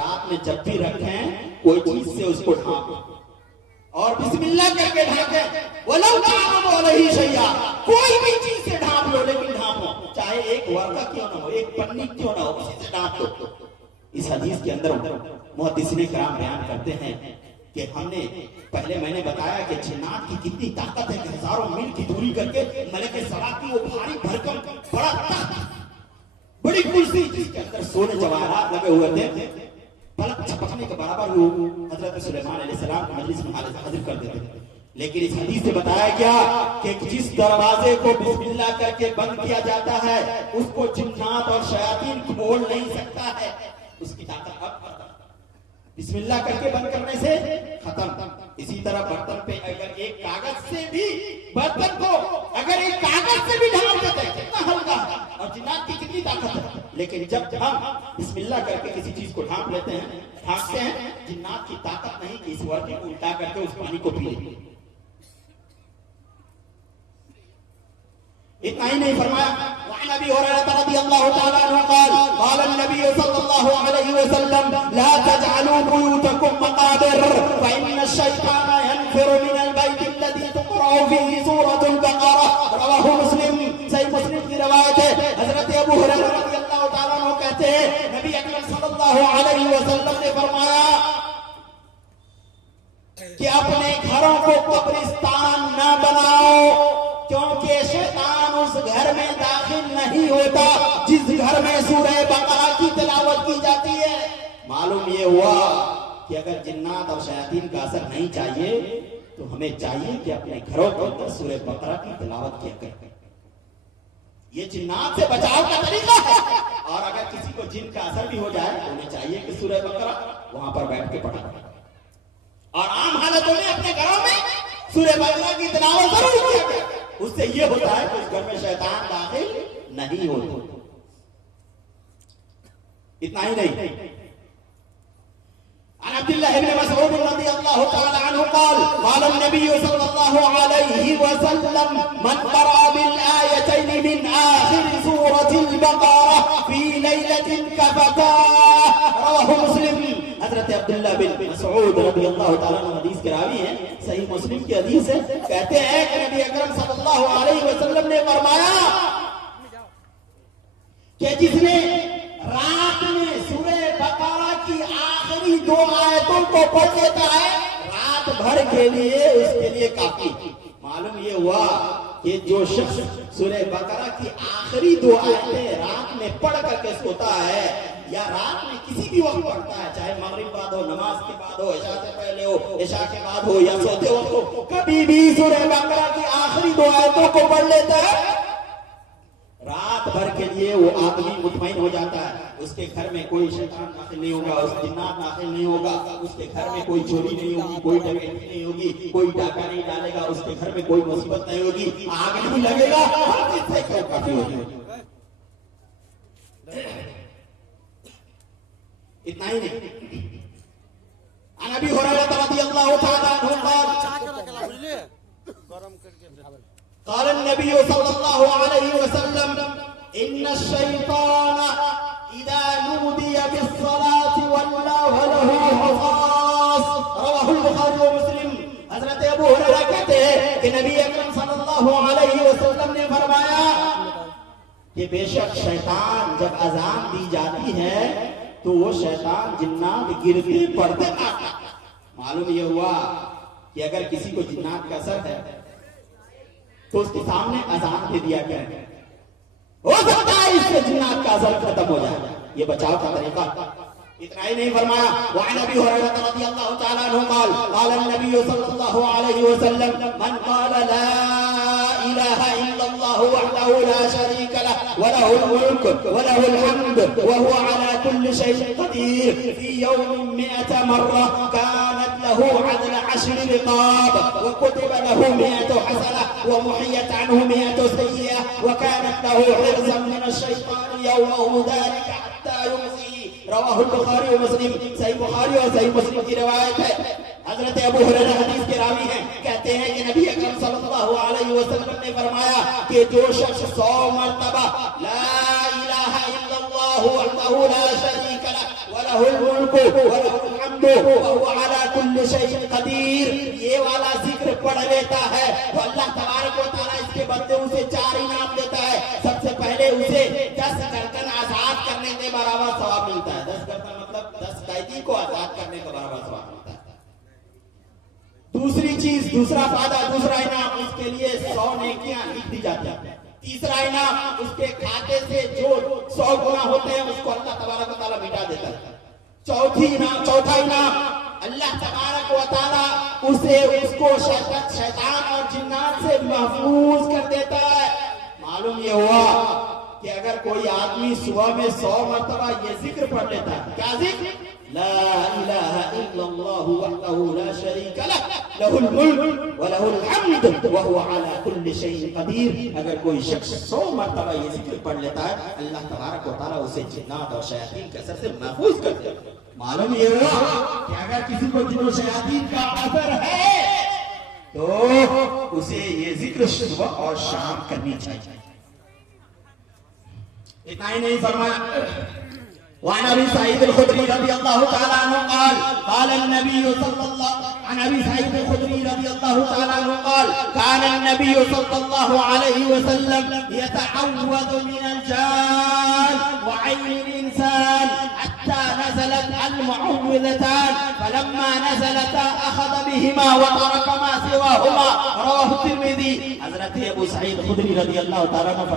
رات میں جب بھی رکھیں کوئی چیز سے اس کو ڈھانپو اور بسم اللہ کر کے ڈھانپیں. وَلَوْ تَعْلَمُ عَلَيْهِ شَيْئًا, کوئی بھی چیز سے ڈھانپ لو لیکن ڈھانپو, چاہے ایک ورقہ کیوں نہ ہو, ایک پنی کیوں نہ ہو, اسی سے ڈھانپ دو. اس حدیث کے اندر محدثین کرام بیان کرتے ہیں کہ ہم نے پہلے میں نے بتایا کہ جنات کی کتنی طاقت ہے کہ ہزاروں میل کی دوری کر کے ملک سرا کی وہ بھاری بھرکم بڑا تخت, بڑی کرسی جس کے اندر سونے جواہرات لگے ہوئے تھے, پلک چھپکنے کے برابر وہ حضرت سلیمان علیہ السلام کی مجلس میں حاضر کر دیتے تھے. لیکن اس حدیث سے بتایا کیا کہ جس دروازے کو بسم اللہ کر کے بند کیا جاتا ہے اس کو جنات اور شیاطین کھول نہیں سکتا ہے. اس کی طاقت اب بسم اللہ کر کے بند کرنے سے ختم. اسی طرح برتن پہ اگر ایک کاغذ سے بھی برتن کو اگر ایک کاغذ سے بھی ڈھانپ دیتے ہیں کتنا ہلکا ہے اور جنات کی کتنی طاقت ہے, لیکن جب ہم بسم اللہ کر کے کسی چیز کو ڈھانپ لیتے ہیں ڈھانپتے ہیں, جنات کی طاقت نہیں کہ اس ورقے کو الٹا کر کے اس پانی کو پی لیں. اتنا ہی نہیں فرمایا, وعن ابی ہریرہ رضی اللہ تعالی عنہ قال قال النبی صلی اللہ علیہ وسلم لا تجعلوا بیوتکم مقابر فإن الشیطان ينفر من البیت الذی تقرأ فیہ سورۃ البقرہ. رواہ مسلم, صحیح مسلم کی روایت ہے. حضرت ابو ہریرہ رضی اللہ تعالی عنہ کہتے ہیں نبی اکرم صلی اللہ علیہ وسلم نے فرمایا کہ اپنے گھروں کو قبرستان نہ بناؤ, کیونکہ شیطان اس گھر میں داخل نہیں ہوتا جس گھر میں سورہ بقرہ کی تلاوت کی جاتی ہے. معلوم یہ ہوا کہ اگر جنات اور شیاطین کا اثر نہیں چاہیے تو ہمیں چاہیے کہ اپنے گھروں کے اندر سورہ بقرہ کی تلاوت کیا کریں. یہ جنات سے بچاؤ کا طریقہ ہے. اور اگر کسی کو جن کا اثر بھی ہو جائے تو انہیں چاہیے کہ سورہ بقرہ وہاں پر بیٹھ کے پڑھا اور عام حالتوں میں اپنے گھروں میں سورہ بقرہ کی تلاوت ضرور کیا کریں. اس سے یہ ہوتا ہے کہ اس گھر میں شیطان داخل نہیں ہوتا. اتنا ہی نہیں, عن عبد الله بن مسعود رضي الله تعالى عنه قال قال النبي صلى الله عليه وسلم من قرأ بالآيتين من آخر سورة البقرة في ليلة كفتاه. رواه مسلم. حضرت عبداللہ بن مسعود رضی اللہ تعالیٰ عنہ حدیث کے راوی ہیں, صحیح مسلم کی حدیث ہے. کہتے ہیں کہ نبی اکرم صلی اللہ علیہ وسلم نے فرمایا کہ جس نے رات میں سورہ بقرہ کی آخری 2 آیتوں کو پڑھ لیتا ہے رات بھر کے لیے اس کے لیے کافی. معلوم یہ ہوا کہ جو شخص سورہ بقرہ کی آخری 2 آیتیں رات میں پڑھ کر کے سوتا ہے یا رات میں کسی بھی وقت پڑھتا ہے, چاہے مغرب بعد ہو, نماز کے بعد ہو, عشاء سے پہلے ہو, عشاء کے بعد ہو یا سوتے وقت ہو, کبھی بھی سورہ بقرہ کی آخری 2 آیتوں کو پڑھ لیتا ہے رات بھر کے لیے وہ آدمی مطمئن ہو جاتا ہے. اس کے گھر میں کوئی شیطان داخل نہیں ہوگا, اس جنات داخل نہیں ہوگا, اس کے گھر میں کوئی چوری نہیں ہوگی, کوئی ڈکیتی نہیں ہوگی, کوئی ڈاکہ نہیں ڈالے گا, اس کے گھر میں کوئی مصیبت نہیں ہوگی, آگ نہیں لگے گا. ہر چیز سے کیوں کافی ہوگی. اتنا ہی نہیں, عن ابی ہریرہ رضی اللہ تعالی عنہ قال النبي صلى الله عليه وسلم إن الشيطان إذا نودي بالصلاة ولى وله حصاص. رواه البخاري ومسلم. حضرت ابو ہریرہ کہتے ہیں کہ نبی اکرم صلی اللہ علیہ وسلم نے فرمایا کہ بے شک شیطان جب اذان دی جاتی ہے تو وہ شیطان جنات گرتے پڑتے آتا. معلوم یہ ہوا کہ اگر کسی کو جنات کا اثر ہے تو اس کے سامنے اذان دے دیا کریں, ہو سکتا ہے اس سے جنات کا اثر ختم ہو جائے. یہ بچاؤ کا طریقہ. اتنا ہی نہیں فرمایا, وعن ابی ہریرہ رضی اللہ تعالی عنہ قال قال النبی صلی اللہ علیہ وسلم من قال لا الہ الا اللہ وحدہ لا شریک له وله الملک وله الحمد وهو على كل شيء قدیر في يوم 100 مرة كانت له عدل 10 رقاب وكتب له 100 حسنة ومحيت عنه 100 سيئة وكانت له حرزا من الشيطان يومه ذلك حتى يمسي. رواہ البخاری و مسلم. صحیح بخاری اور صحیح مسلم کی روایت ہے. حضرت ابو ہریرہ حدیث کے راوی ہیں, کہتے ہیں کہ نبی اکرم صلی اللہ علیہ وسلم نے فرمایا کہ جو شخص 100 مرتبہ لا الہ الا اللہ وحدہ لا شریک لہ وله الملک الملك وله الحمد وهو على كل شيء قدير. یہ والا ذکر پڑھ لیتا ہے تو اللہ تبارک و تعالیٰ اس کے بدلے اسے 4 انعام دیتا ہے. سب سے پہلے اسے 10 گردن آزاد کرنے کے برابر ثواب ملتا ہے. 10 گردن مطلب 10 قیدی کو آزاد کرنے کا برابر ثواب ملتا ہے. دوسری چیز، دوسرا فائدہ، دوسرا انعام، اس کے لیے 100 نیکیاں لکھ دی جاتی ہیں. تیسرا انعام، اس کے کھاتے سے جو 100 گناہ ہوتے ہیں اس کو اللہ تبارک و تعالیٰ مٹا دیتا ہے. چوتھا انعام، اللہ تبارک و تعالیٰ اس کو شیطان اور جنات سے محفوظ کر دیتا ہے. معلوم یہ ہوا کہ اگر کوئی آدمی صبح میں 100 مرتبہ یہ ذکر پڑھ لیتا ہے. کیا ذکر؟ لا الہ الا اللہ وحدہ لا شریک لہ لہ الملک ولہ الحمد وہو علی کل شیء قدیر. اگر کوئی شخص 100 مرتبہ یہ ذکر پڑھ لیتا ہے اللہ تبارک و تعالیٰ اسے جنات اور شیاطین کے اثر سے محفوظ کر دیتا ہے. معلوم یہ ہوا کہ اگر کسی کو جن و شیاطین کا اثر ہے تو اسے یہ ذکر صبح اور شام کرنی چاہیے. اتنا ہی نہیں فرمایا. وعن ابي سعيد الخدري رضي الله تعالى عنه قال قال النبي صلى الله عن ابي سعيد الخدري رضي الله تعالى عنه قال كان النبي صلى الله عليه وسلم يتعوذ من الجان وعين الانسان حتى نزلت المعوذتان فلما نزلتا اخذ بهما وترك ما سواهما. رواه الترمذي. حضرت ابو سعید خدری رضی اللہ تعالیٰ عنہ